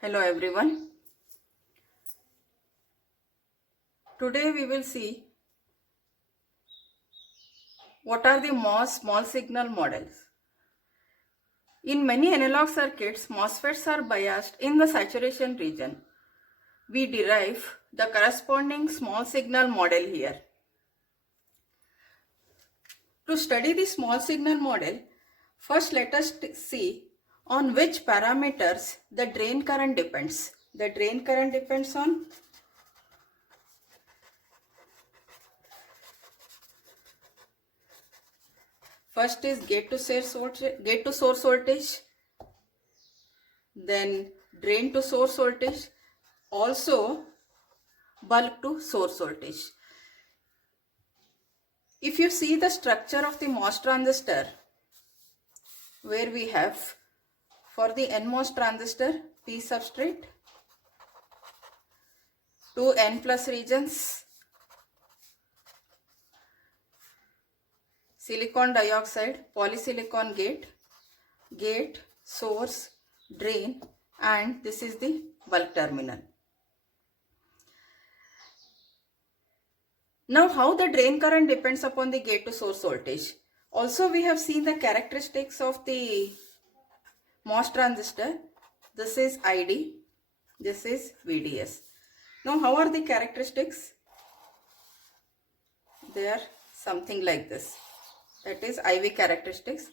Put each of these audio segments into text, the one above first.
Hello everyone. Today we will see what are the MOS small signal models. In many analog circuits, MOSFETs are biased in the saturation region. We derive the corresponding small signal model here. To study the small signal model, first let us see on which parameters the drain current depends. The drain current depends on first is gate to source voltage, then drain to source voltage, also bulk to source voltage. If you see the structure of the MOS transistor, where we have for the NMOS transistor P substrate, two N plus regions, silicon dioxide, polysilicon gate, source, drain, and this is the bulk terminal. Now how the drain current depends upon the gate to source voltage. Also we have seen the characteristics of the MOS transistor. This is ID, this is VDS. Now how are the characteristics? They are something like this. That is IV characteristics.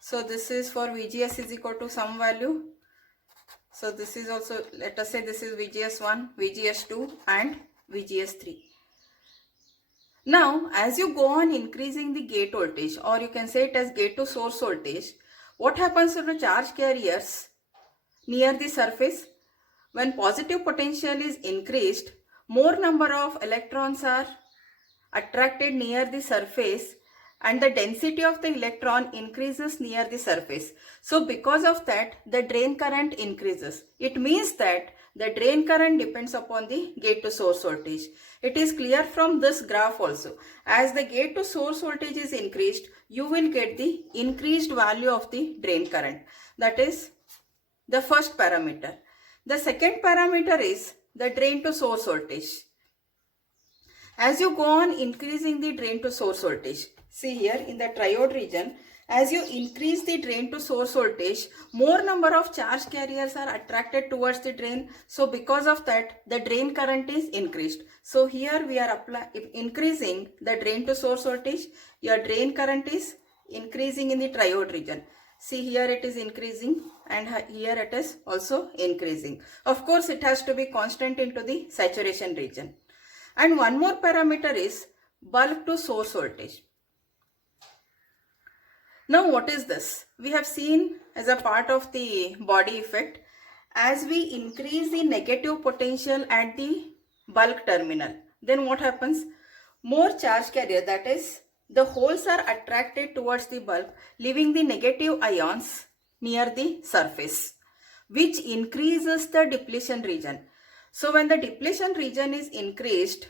So this is for VGS is equal to some value. So this is also, let us say this is VGS1, VGS2 and VGS3. Now as you go on increasing the gate voltage, or you can say it as gate to source voltage, what happens to the charge carriers near the surface? When positive potential is increased, more number of electrons are attracted near the surface and the density of the electron increases near the surface. So because of that, the drain current increases. It means that the drain current depends upon the gate to source voltage. It is clear from this graph also. As the gate to source voltage is increased, you will get the increased value of the drain current. That is the first parameter. The second parameter is the drain to source voltage. As you go on increasing the drain to source voltage, see here in the triode region, as you increase the drain to source voltage, more number of charge carriers are attracted towards the drain. So because of that, the drain current is increased. So here we are increasing the drain to source voltage. Your drain current is increasing in the triode region. See here it is increasing and here it is also increasing. Of course, it has to be constant into the saturation region. And one more parameter is bulk to source voltage. Now what is this? We have seen as a part of the body effect, as we increase the negative potential at the bulk terminal, then what happens? More charge carrier, that is the holes are attracted towards the bulk, leaving the negative ions near the surface, which increases the depletion region. So when the depletion region is increased,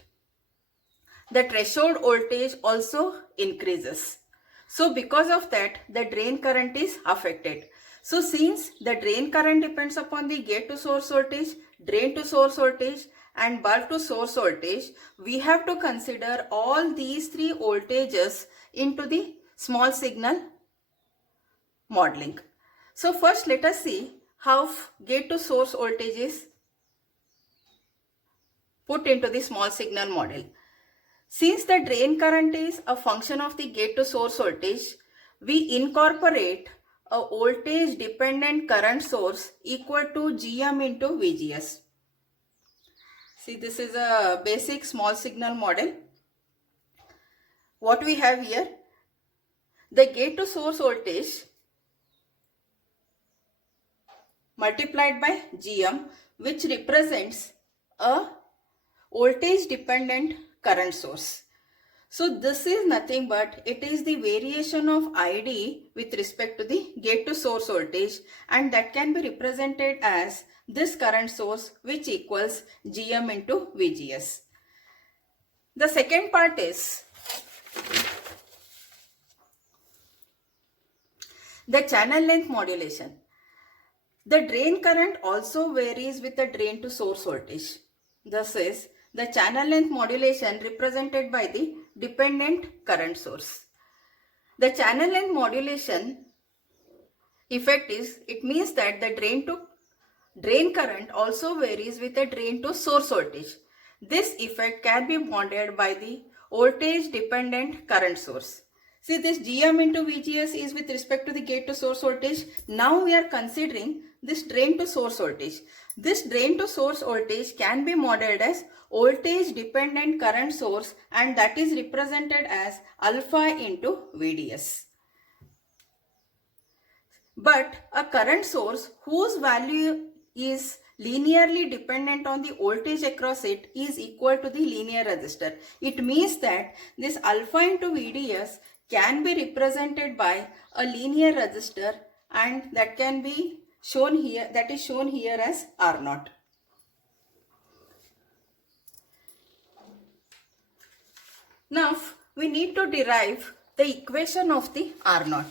the threshold voltage also increases. So because of that, the drain current is affected. So since the drain current depends upon the gate to source voltage, drain to source voltage and bulk to source voltage, we have to consider all these three voltages into the small signal modeling. So first let us see how gate to source voltage is put into the small signal model. Since the drain current is a function of the gate to source voltage, we incorporate a voltage dependent current source equal to Gm into VGS. See, this is a basic small signal model. What we have here, the gate to source voltage multiplied by Gm, which represents a voltage dependent current source. So this is nothing but it is the variation of ID with respect to the gate to source voltage, and that can be represented as this current source, which equals Gm into VGS. The second part is the channel length modulation. The drain current also varies with the drain to source voltage. This is the channel length modulation represented by the dependent current source. The channel length modulation effect is, it means that the drain current also varies with the drain to source voltage. This effect can be modeled by the voltage dependent current source. See, this GM into VGS is with respect to the gate to source voltage. Now we are considering this drain to source voltage. This drain to source voltage can be modeled as voltage dependent current source, and that is represented as alpha into VDS. But a current source whose value is linearly dependent on the voltage across it is equal to the linear resistor. It means that this alpha into VDS can be represented by a linear resistor, and that can be shown here, that is shown here as R0. Now we need to derive the equation of the R0.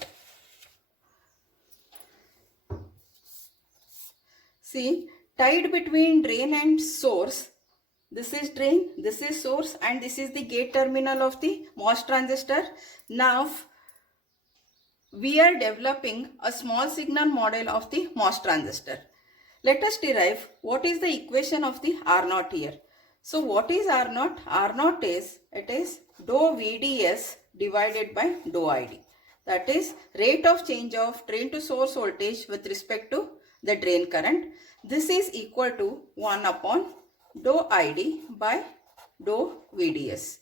See, tied between drain and source, this is drain, this is source, and this is the gate terminal of the MOS transistor. Now we are developing a small signal model of the MOS transistor. Let us derive what is the equation of the R0 here. So what is R0? R0 is, it is dou VDS divided by dou ID. That is rate of change of drain to source voltage with respect to the drain current. This is equal to 1 upon dou ID by dou VDS.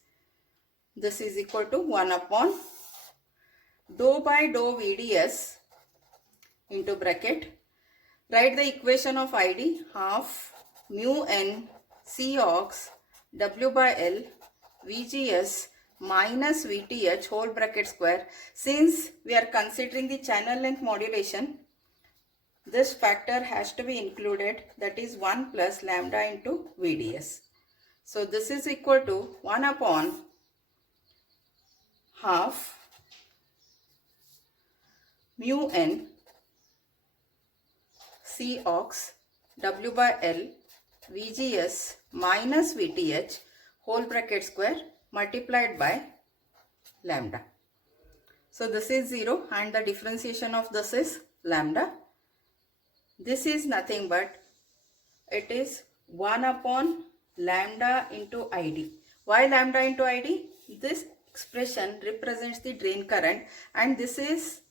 This is equal to 1 upon dou by dou VDS into bracket. Write the equation of ID, half mu n Cox W by L VGS minus VTH whole bracket square. Since we are considering the channel length modulation, this factor has to be included, that is 1 plus lambda into VDS. So this is equal to 1 upon half mu n Cox W by L VGS minus VTH whole bracket square multiplied by lambda. So this is 0 and the differentiation of this is lambda. This is nothing but it is 1 upon lambda into ID. Why lambda into ID? This expression represents the drain current and this is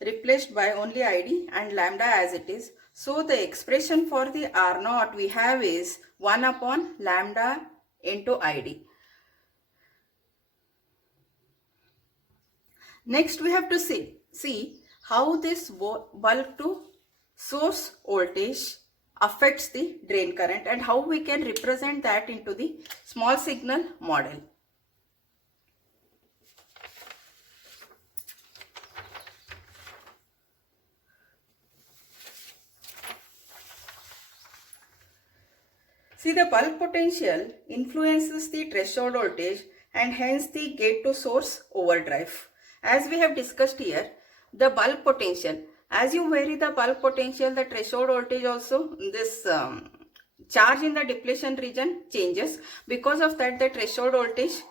replaced by only ID and lambda as it is. So the expression for the R0 we have is 1 upon lambda into ID. Next we have to see how this bulk to source voltage affects the drain current and how we can represent that into the small signal model. See, the bulk potential influences the threshold voltage and hence the gate to source overdrive. As we have discussed here, the bulk potential, as you vary the bulk potential, the threshold voltage also, this charge in the depletion region changes. Because of that, the threshold voltage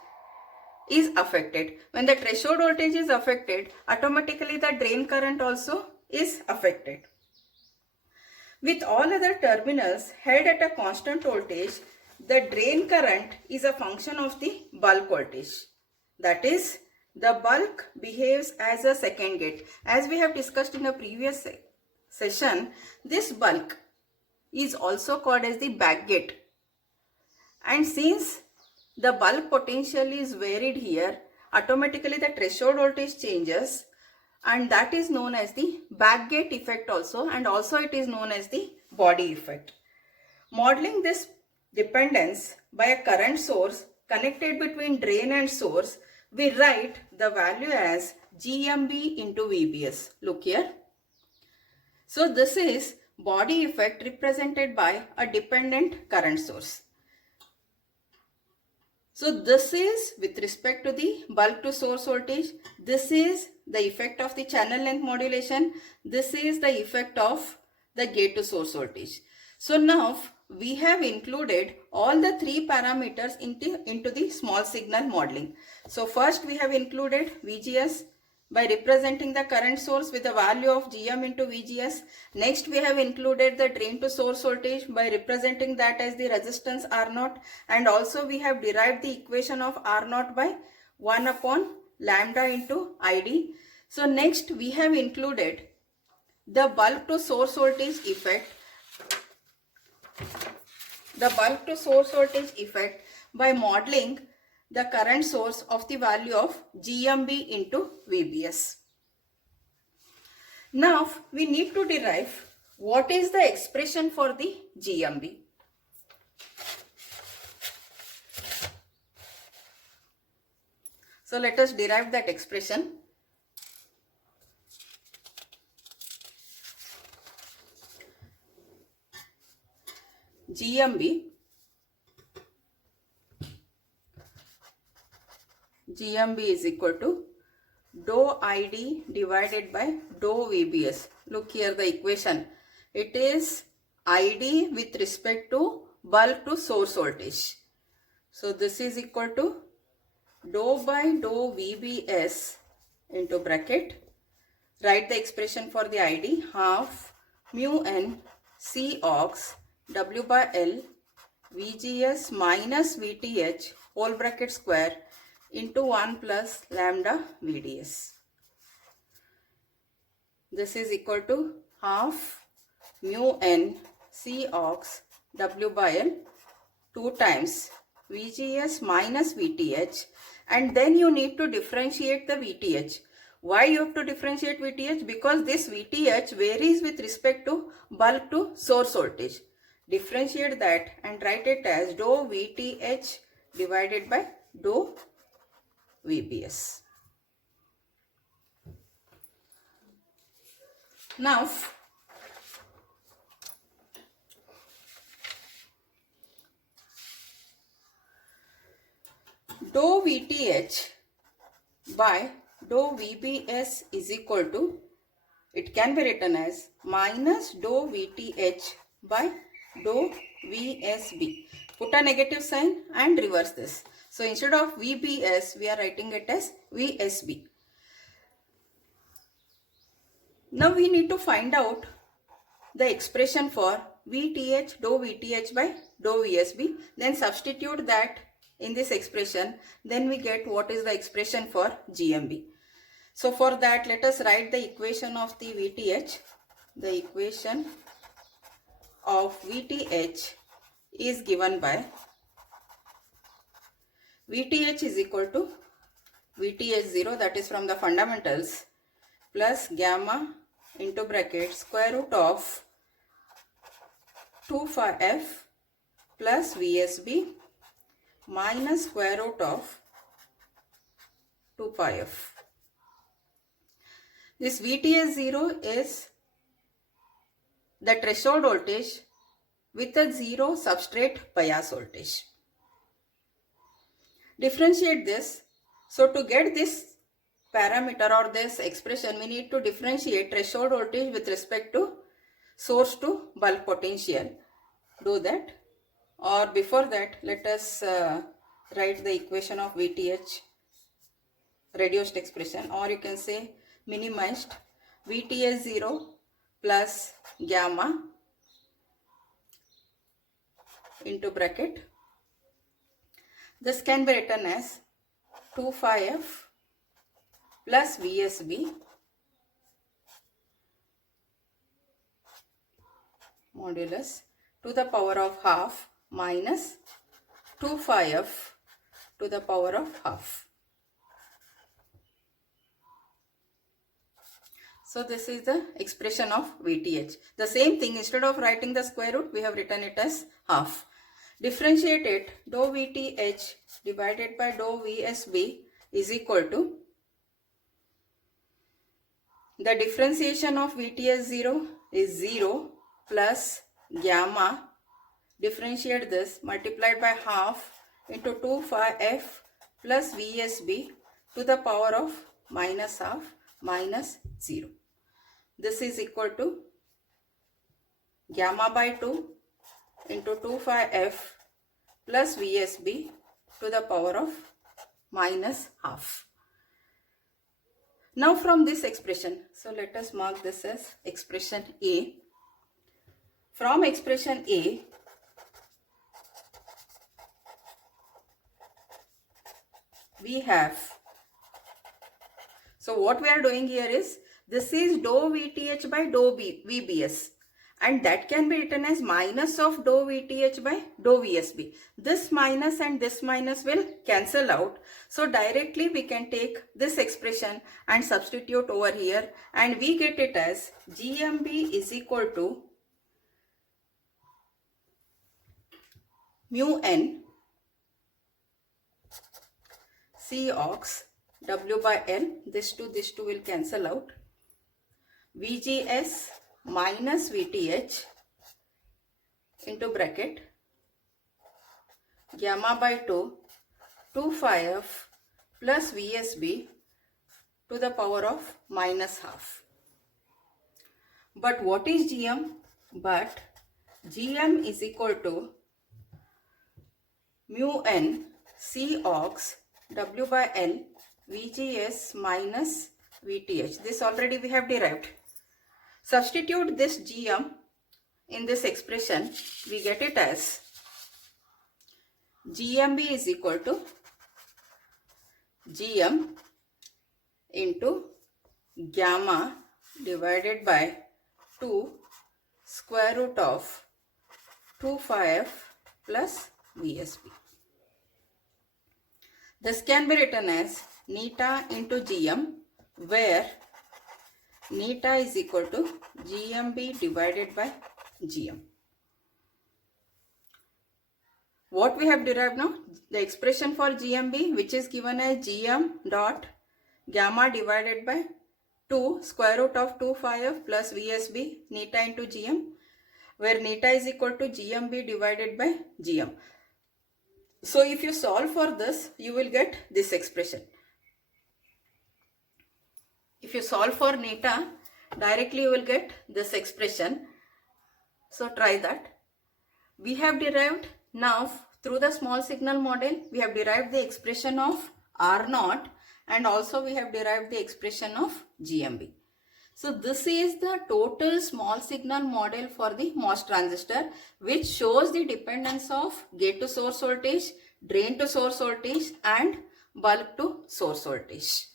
is affected. When the threshold voltage is affected, automatically the drain current also is affected. With all other terminals held at a constant voltage, the drain current is a function of the bulk voltage. That is, the bulk behaves as a second gate. As we have discussed in the previous session, this bulk is also called as the back gate. And since the bulk potential is varied here, automatically the threshold voltage changes, and that is known as the backgate effect also, and also it is known as the body effect. Modeling this dependence by a current source connected between drain and source, we write the value as GMB into VBS. Look here. So this is body effect represented by a dependent current source. So this is with respect to the bulk to source voltage. This is the effect of the channel length modulation. This is the effect of the gate to source voltage. So now we have included all the three parameters into the small signal modeling. So first we have included VGS by representing the current source with the value of Gm into VGS. Next we have included the drain to source voltage by representing that as the resistance R0, and also we have derived the equation of R0 by 1 upon lambda into ID. So next we have included the bulk to source voltage effect. The bulk to source voltage effect by modeling the current source of the value of GMB into VBS. Now we need to derive what is the expression for the GMB. So let us derive that expression. GMB is equal to dou ID divided by dou VBS. Look here the equation. It is ID with respect to bulk to source voltage. So this is equal to dou by dou VBS into bracket. Write the expression for the ID, half mu n C ox W by L VGS minus VTH whole bracket square into 1 plus lambda VDS. This is equal to half mu n C ox W by L 2 times VGS minus VTH, and then you need to differentiate the VTH. Why you have to differentiate VTH? Because this VTH varies with respect to bulk to source voltage. Differentiate that and write it as dou VTH divided by dou VBS. Now dou VTH by dou VBS is equal to, it can be written as minus dou VTH by dou VSB. Put a negative sign and reverse this. So instead of VBS, we are writing it as VSB. Now we need to find out the expression for VTH, dou VTH by dou VSB. Then substitute that in this expression. Then we get what is the expression for GMB. So for that, let us write the equation of the VTH. The equation of VTH is given by VTH is equal to VTH0, that is from the fundamentals, plus gamma into bracket square root of 2 phi f plus VSB minus square root of 2 pi f. This VTH0 is the threshold voltage with a zero substrate bias voltage. Differentiate this. So to get this parameter or this expression, we need to differentiate threshold voltage with respect to source to bulk potential. Do that. Or before that, let us write the equation of VTH, reduced expression, or you can say minimized. VTH0 plus gamma into bracket. This can be written as 2 phi f plus VSB modulus to the power of half minus 2 phi f to the power of half. So this is the expression of VTH. The same thing, instead of writing the square root, we have written it as half. Differentiate it, dou VTH divided by dou VSB is equal to, the differentiation of VTH0 is 0 plus gamma, differentiate this, multiplied by half into 2 phi f plus VSB to the power of minus half minus 0. This is equal to gamma by 2 into 2 phi f plus VSB to the power of minus half. Now from this expression, so let us mark this as expression A. From expression A, we have, so what we are doing here is, this is dou VTH by dou VBS, and that can be written as minus of dou VTH by dou VSB. This minus and this minus will cancel out. So directly we can take this expression and substitute over here, and we get it as GMB is equal to mu n C ox W by L, this two will cancel out, VGS minus VTH into bracket gamma by 2 phi f plus VSB to the power of minus half. But what is GM? But GM is equal to mu n C ox W by L VGS minus VTH. This already we have derived. Substitute this GM in this expression, we get it as GMB is equal to GM into gamma divided by 2 square root of 2 phi f plus VSB. This can be written as neta into GM, where neta is equal to GMB divided by GM. What we have derived now? The expression for GMB, which is given as GM dot gamma divided by 2 square root of 2 phi f plus VSB neta into GM, where neta is equal to GMB divided by GM. So if you solve for this, you will get this expression. If you solve for neta, directly you will get this expression. So try that. We have derived now through the small signal model, we have derived the expression of R0, and also we have derived the expression of GMB. So this is the total small signal model for the MOS transistor, which shows the dependence of gate to source voltage, drain to source voltage, and bulb to source voltage.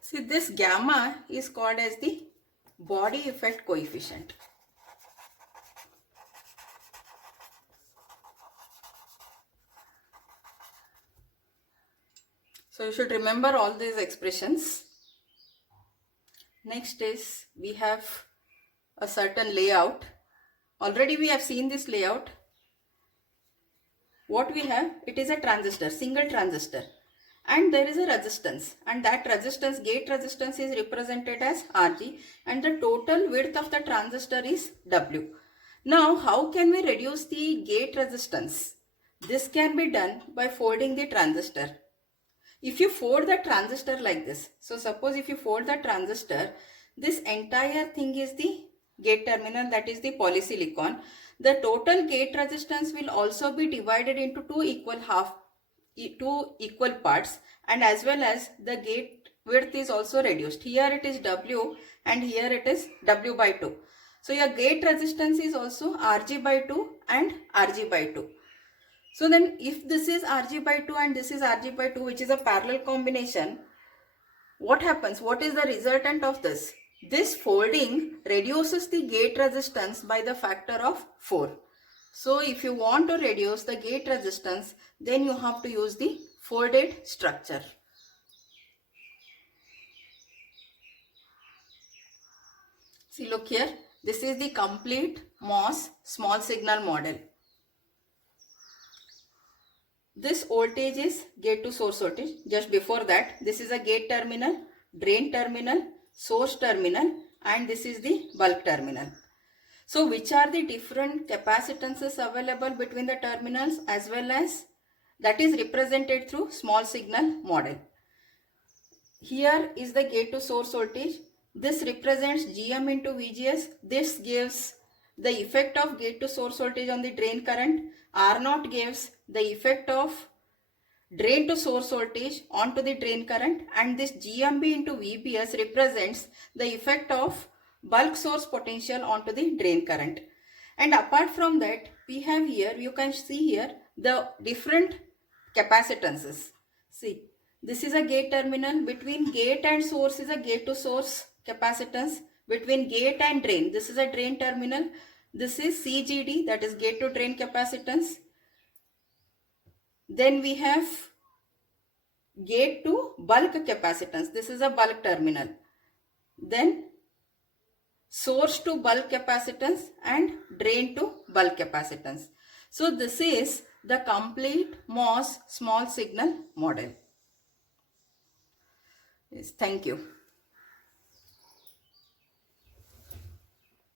See, this gamma is called as the body effect coefficient. So you should remember all these expressions. Next is, we have a certain layout. Already we have seen this layout. What we have, it is a transistor, single transistor. And there is a resistance, and that resistance, gate resistance, is represented as RG, and the total width of the transistor is W. Now, how can we reduce the gate resistance? This can be done by folding the transistor. If you fold the transistor like this, so suppose if you fold the transistor, this entire thing is the gate terminal, that is the polysilicon. The total gate resistance will also be divided into two equal parts, and as well as the gate width is also reduced. Here it is W and here it is W by 2. So your gate resistance is also RG by 2 and RG by 2. So then if this is RG by 2 and this is RG by 2, which is a parallel combination, what happens? What is the resultant of this? This folding reduces the gate resistance by the factor of 4. So if you want to reduce the gate resistance, then you have to use the folded structure. See, look here. This is the complete MOS small signal model. This voltage is gate to source voltage. Just before that, this is a gate terminal, drain terminal, source terminal, and this is the bulk terminal. So which are the different capacitances available between the terminals as well as that is represented through small signal model. Here is the gate to source voltage. This represents GM into VGS. This gives the effect of gate to source voltage on the drain current. R0 gives the effect of drain to source voltage onto the drain current, and this GMB into VBS represents the effect of bulk source potential onto the drain current. And apart from that, we have here, you can see here the different capacitances. See, this is a gate terminal. Between gate and source is a gate to source capacitance. Between gate and drain, this is a drain terminal. This is CGD, that is gate to drain capacitance. Then we have gate to bulk capacitance. This is a bulk terminal. Then source to bulk capacitance and drain to bulk capacitance. So this is the complete MOS small signal model. Yes, thank you.